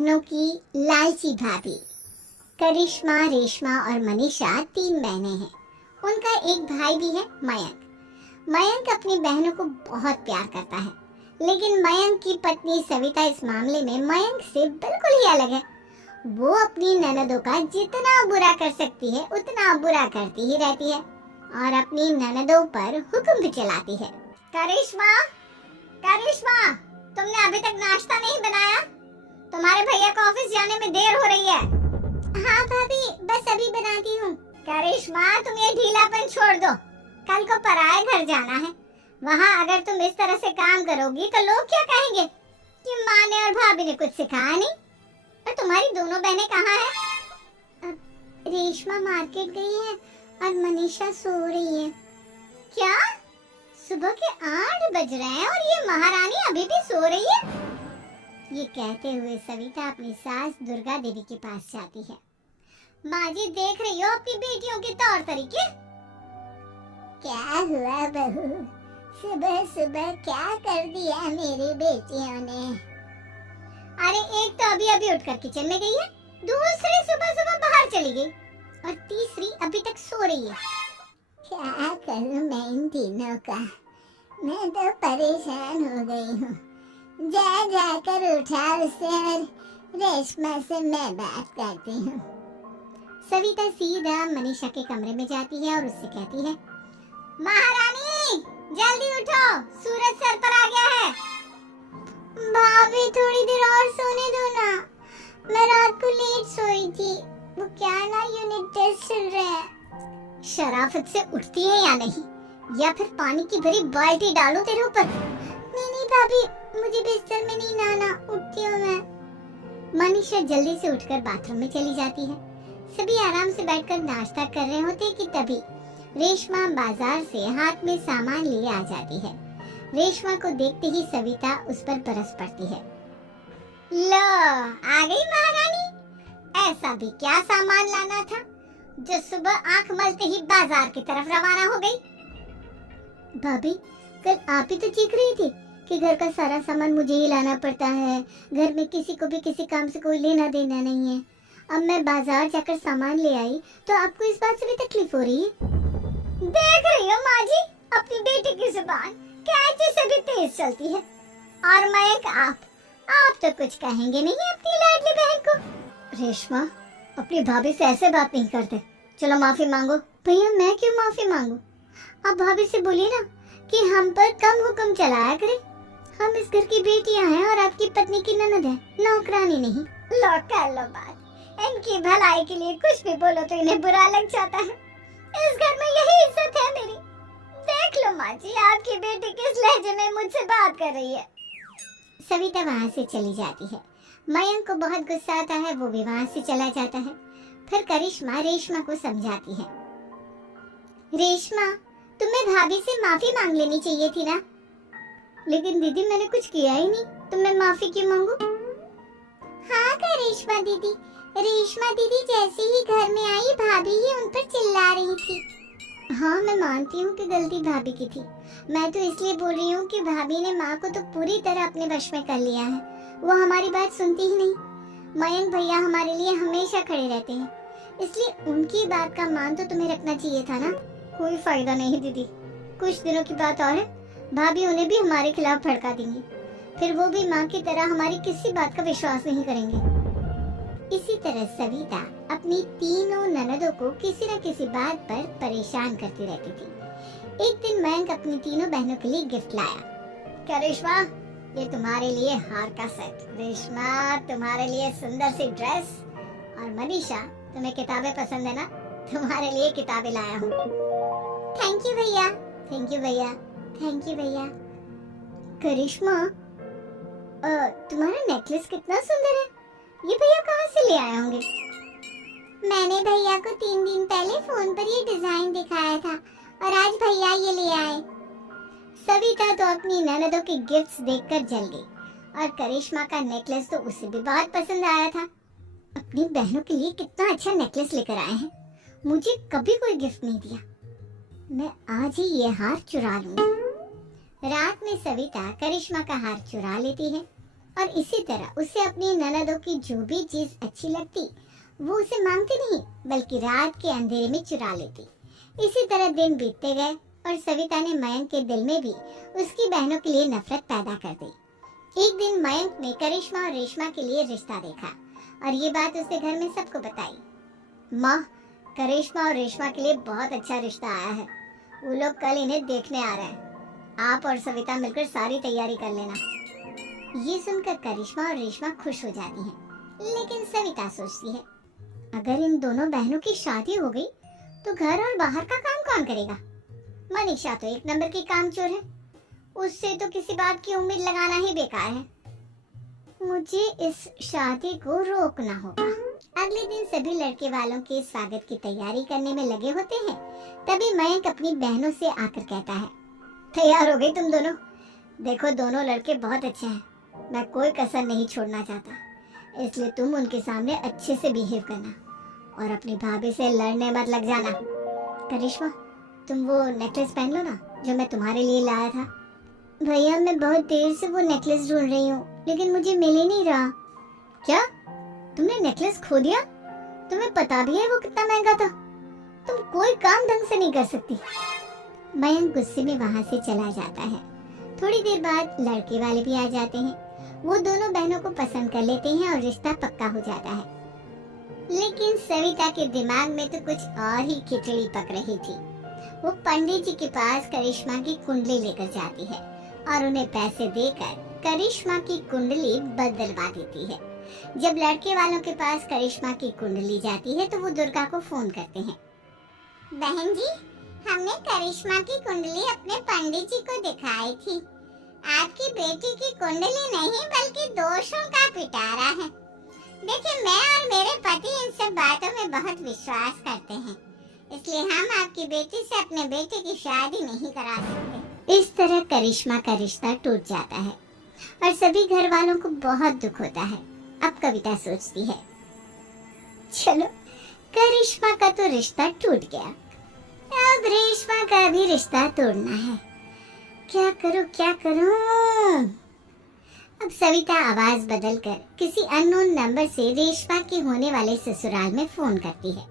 बहनों की लालची भाभी। करिश्मा, रेशमा और मनीषा 3 बहनें हैं। उनका एक भाई भी है, मयंक। मयंक अपनी बहनों को बहुत प्यार करता है, लेकिन मयंक की पत्नी सविता इस मामले में मयंक से बिल्कुल ही अलग है। वो अपनी ननदों का जितना बुरा कर सकती है उतना बुरा करती ही रहती है और अपनी ननदों पर हुक्म भी चलाती है। करिश्मा, करिश्मा, तुमने अभी तक नाश्ता नहीं बनाया? तुम्हारे भैया को ऑफिस जाने में देर हो रही है। हाँ भाभी, बस अभी बनाती हूँ। करिश्मा, तुम ये ढीलापन छोड़ दो। कल को पराए घर जाना है। वहाँ अगर तुम इस तरह से काम करोगी तो लोग क्या कहेंगे कि माँ ने और भाभी ने कुछ सिखाया नहीं। और तुम्हारी दोनों बहनें कहाँ हैं? रेशमा मार्केट गई है और मनीषा सो रही है। क्या? सुबह के 8 बज रहे हैं और ये महारानी अभी भी सो रही है? ये कहते हुए सविता अपनी सास दुर्गा देवी के पास जाती है। माँ जी, देख रही हो अपनी बेटियों के तौर तरीके? क्या हुआ बहू, सुबह सुबह क्या कर दिया मेरी बेटियों ने? अरे एक तो अभी अभी उठकर किचन में गई है, दूसरी सुबह सुबह बाहर चली गई और तीसरी अभी तक सो रही है। क्या करूं मैं इन तीनों का? मैं तो परेशान हो गई हूँ। जा जाकर उठा उसे और रेशमा से मैं बात करती हूँ। सविता सीधा मनीषा के कमरे में जाती है और उससे कहती है, महारानी जल्दी उठो, सूरज सर पर आ गया है। भाभी, थोड़ी देर और सोने दो ना, मैं रात को लेट सोई थी। वो क्या ना, यूनिट टेस्ट चल रहे हैं। शराफत से उठती है या नहीं, या फिर पानी की भरी बाल्टी डालूं तेरे ऊपर? नहीं भाभी, मुझे बिस्तर में नहीं नहाना, उठती हूँ मैं। मनीषा जल्दी से उठकर बाथरूम में चली जाती है। सभी आराम से बैठकर नाश्ता कर रहे होते कि तभी रेशमा बाजार से हाथ में सामान लिए आ जाती है। रेशमा को देखते ही सविता उस पर बरस पड़ती है। लो, आ गई महारानी। ऐसा भी क्या सामान लाना था जो सुबह आंख मलते ही बाजार की तरफ रवाना हो गई? भाभी, कल आप ही तो चीख रही थी कि घर का सारा सामान मुझे ही लाना पड़ता है, घर में किसी को भी किसी काम से कोई लेना देना नहीं है। अब मैं बाजार जाकर सामान ले आई तो आपको इस बात से भी तकलीफ हो रही है? देख रही हो माँ जी, अपनी बेटी की जुबान कैंची से भी तेज चलती है। और मयंक, आप तो कुछ कहेंगे नहीं अपनी लाडली बहन को। रेशमा, अपनी भाभी से ऐसे बात नहीं करते। चलो माफी मांगो। भैया, मैं क्यों माफी मांगू? आप भाभी से बोलिए ना कि हम पर कम हुक्म चलाया करें। हम इस घर की बेटियां हैं और आपकी पत्नी की ननद है, नौकरानी नहीं। लो कर लो बात। इनकी भलाई के लिए कुछ भी बोलो तो इन्हें बुरा लग जाता है। इस घर में यही इज्जत है मेरी। देख लो माँ जी, आपकी बेटी किस लहजे में मुझसे बात कर रही है। सविता वहाँ से चली जाती है। मयंक को बहुत गुस्सा आता है, वो भी वहाँ से चला जाता है। फिर करिश्मा रेशमा को समझाती है। रेशमा, तुम्हें भाभी से माफी मांग लेनी चाहिए थी ना। लेकिन दीदी, मैंने कुछ किया ही नहीं, तो मैं माफी क्यों मांगू? हाँ करिश्मा दीदी, रेशमा दीदी जैसे ही घर में आई भाभी ही उन पर चिल्ला रही थी। हाँ, मैं मानती हूँ कि गलती भाभी की थी। मैं तो इसलिए बोल रही हूँ कि भाभी ने माँ को तो पूरी तरह अपने वश में कर लिया है। वो हमारी बात सुनती ही नहीं। मयंक भैया हमारे लिए हमेशा खड़े रहते हैं, इसलिए उनकी बात का मान तो तुम्हें रखना चाहिए था ना। कोई फायदा नहीं दीदी, कुछ दिनों की बात और है, भाभी उन्हें भी हमारे खिलाफ भड़का देंगी। फिर वो भी माँ की तरह हमारी किसी बात का विश्वास नहीं करेंगे। इसी तरह सविता अपनी तीनों ननदों को किसी न किसी बात पर परेशान करती रहती थी। एक दिन मयंक अपनी तीनों बहनों के लिए गिफ्ट लाया। क्या रेशमा, ये तुम्हारे लिए हार का सेट। रेशमा, तुम्हारे लिए सुंदर सी ड्रेस। और मनीषा, तुम्हें किताबें पसंद है ना, तुम्हारे लिए किताबें लाया हूँ। थैंक यू भैया, थैंक यू भैया, थैंक यू भैया। करिश्मा, तुम्हारा नेकलेस कितना सुंदर है। ये भैया कहाँ से ले आए होंगे? मैंने भैया को 3 दिन पहले फोन पर ये डिजाइन दिखाया था और आज भैया ये ले आए। सविता तो अपनी ननदों के गिफ्ट्स देखकर जल गई और करिश्मा का नेकलेस तो उसे भी बहुत पसंद आया था। अपनी बहनों के लिए कितना अच्छा नेकलेस लेकर आए हैं, मुझे कभी कोई गिफ्ट नहीं दिया। मैं आज ही ये हार चुरा लूंगी। रात में सविता करिश्मा का हार चुरा लेती है और इसी तरह उसे अपनी ननदों की जो भी चीज अच्छी लगती वो उसे मांगती नहीं, बल्कि रात के अंधेरे में चुरा लेती। इसी तरह दिन बीतते गए और सविता ने मयंक के दिल में भी उसकी बहनों के लिए नफरत पैदा कर दी। एक दिन मयंक ने करिश्मा और रेशमा के लिए रिश्ता देखा और ये बात उसने घर में सबको बताई। माँ, करिश्मा और रेशमा के लिए बहुत अच्छा रिश्ता आया है। वो लोग कल इन्हें देखने आ रहे हैं। आप और सविता मिलकर सारी तैयारी कर लेना। ये सुनकर करिश्मा और रेशमा खुश हो जाती हैं, लेकिन सविता सोचती है, अगर इन दोनों बहनों की शादी हो गई तो घर और बाहर का काम कौन करेगा? मनीषा तो एक नंबर की कामचोर है, उससे तो किसी बात की उम्मीद लगाना ही बेकार है। मुझे इस शादी को रोकना होगा। अगले दिन सभी लड़के वालों के स्वागत की तैयारी करने में लगे होते हैं। तभी मयंक अपनी बहनों से आकर कहता है, तैयार हो गई तुम दोनों? देखो, दोनों लड़के बहुत अच्छे हैं, मैं कोई कसर नहीं छोड़ना चाहता, इसलिए तुम उनके सामने अच्छे से बिहेव करना और अपनी भाभी से लड़ने मत लग जाना। करिश्मा, तुम वो नेकलेस पहन लो ना जो मैं तुम्हारे लिए लाया था। भैया, मैं बहुत देर से वो नेकलेस ढूंढ रही हूँ, लेकिन मुझे मिल ही नहीं रहा। क्या तुमने नेकलेस खो दिया? तुम्हें पता भी है वो कितना महंगा था? तुम कोई काम ढंग से नहीं कर सकती। मयंक गुस्से में वहाँ से चला जाता है। थोड़ी देर बाद लड़के वाले भी आ जाते हैं। वो दोनों बहनों को पसंद कर लेते हैं और रिश्ता पक्का हो जाता है। लेकिन सविता के दिमाग में तो कुछ और ही खिचड़ी पक रही थी। वो पंडित जी के पास करिश्मा की कुंडली लेकर जाती है और उन्हें पैसे देकर करिश्मा की कुंडली बदलवा देती है। जब लड़के वालों के पास करिश्मा की कुंडली जाती है तो वो दुर्गा को फोन करते हैं। बहन जी, हमने करिश्मा की कुंडली अपने पंडित जी को दिखाई थी। आपकी बेटी की कुंडली नहीं बल्कि दोषों का पिटारा है। देखिए, मैं और मेरे पति इन सब बातों में बहुत विश्वास करते हैं, इसलिए हम आपकी बेटी से अपने बेटे की शादी नहीं करा सकते। इस तरह करिश्मा का रिश्ता टूट जाता है और सभी घर वालों को बहुत दुख होता है। अब कविता सोचती है, चलो, करिश्मा का तो रिश्ता टूट गया, अब रेशमा का भी रिश्ता तोड़ना है। क्या करूं, क्या करूं? अब सविता आवाज बदलकर किसी अननोन नंबर से रेशमा के होने वाले ससुराल में फोन करती है।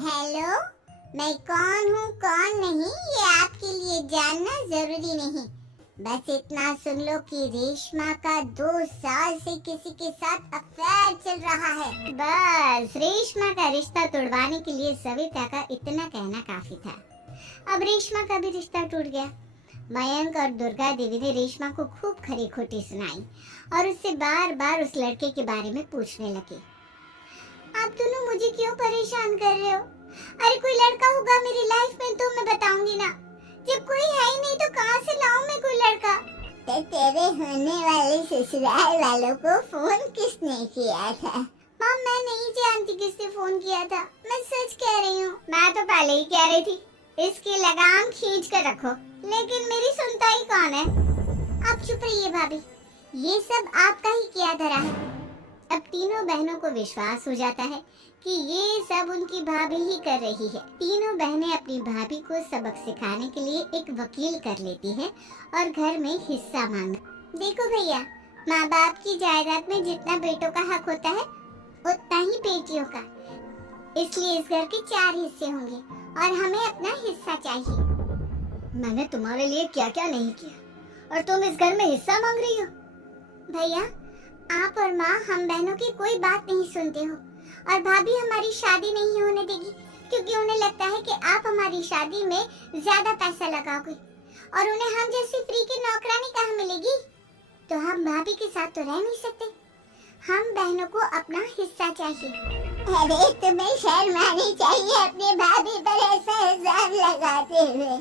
हेलो, मैं कौन हूँ कौन नहीं ये आपके लिए जानना जरूरी नहीं, बस इतना सुन लो कि रेशमा का 2 साल से किसी के साथ अफेयर चल रहा है। बस रेशमा का रिश्ता तोड़वाने के लिए सविता का इतना कहना काफी था। अब रेशमा का भी रिश्ता टूट गया। मयंक और दुर्गा देवी ने रेशमा को खूब खरी खोटी सुनाई और उससे बार बार उस लड़के के बारे में पूछने लगे। आप दोनों मुझे क्यों परेशान कर रहे हो? अरे कोई लड़का होगा मेरी लाइफ में तो मैं बताऊंगी ना, जब कोई है ही नहीं तो कहाँ से लाऊं मैं कोई लड़का? तो तेरे होने वाले ससुराल वालों को फोन किसने किया था? माँ, मैं नहीं जानती किसने फोन किया था, मैं सच कह रही हूँ। मैं तो पहले ही कह रही थी इसकी लगाम खींच कर रखो, लेकिन मेरी सुनता ही कौन है? आप चुप रहिए भाभी, ये सब आपका ही किया धरा है। अब तीनों बहनों को विश्वास हो जाता है कि ये सब उनकी भाभी ही कर रही है। तीनों बहनें अपनी भाभी को सबक सिखाने के लिए एक वकील कर लेती है और घर में हिस्सा मांगा। देखो भैया, माँ बाप की जायदाद में जितना बेटों का हक होता है उतना ही बेटियों का, इसलिए इस घर के 4 हिस्से होंगे और हमें अपना हिस्सा चाहिए। मैंने तुम्हारे लिए क्या क्या नहीं किया और तुम इस घर में हिस्सा मांग रही हो? भैया, आप और माँ हम बहनों की कोई बात नहीं सुनते हो और भाभी हमारी शादी नहीं होने देगी क्योंकि उन्हें लगता है कि आप हमारी शादी में ज्यादा पैसा लगाओगे और उन्हें हम जैसी फ्री की नौकरानी कहाँ मिलेगी। तो हम भाभी के साथ तो रह नहीं सकते, हम बहनों को अपना हिस्सा चाहिए। अरे तुम्हें शर्म आनी चाहिए अपनी भाभी पर ऐसा इल्जाम लगाते हुए।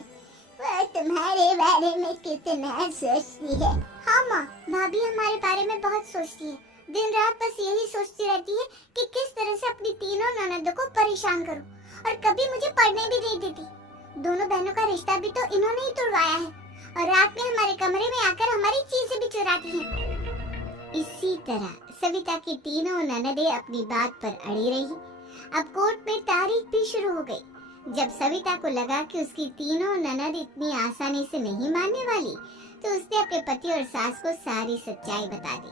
वो तुम्हारे बारे में कितना सोचती है। हाँ माँ, भाभी हमारे बारे में बहुत सोचती है, दिन रात बस यही सोचती रहती है कि किस तरह से अपनी तीनों ननदों को परेशान करूं और कभी मुझे पढ़ने भी नहीं देती। दोनों बहनों का रिश्ता भी तो इन्होंने ही तोड़वाया है और रात में हमारे कमरे में आकर हमारी चीजें भी चुराती हैं। इसी तरह सविता की तीनों ननदें अपनी बात पर अड़ी रही। अब कोर्ट में तारीख भी शुरू हो गई। जब सविता को लगा कि उसकी तीनों ननद इतनी आसानी से नहीं मानने वाली, तो उसने अपने पति और सास को सारी सच्चाई बता दी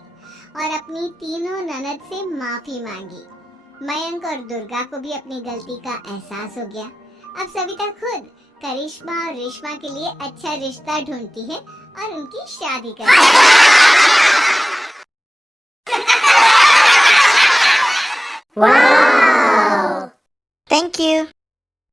और अपनी तीनों ननद से माफी मांगी। मयंक और दुर्गा को भी अपनी गलती का एहसास हो गया। अब सविता खुद करिश्मा और रेशमा के लिए अच्छा रिश्ता ढूंढती है और उनकी शादी करती है। Thank you.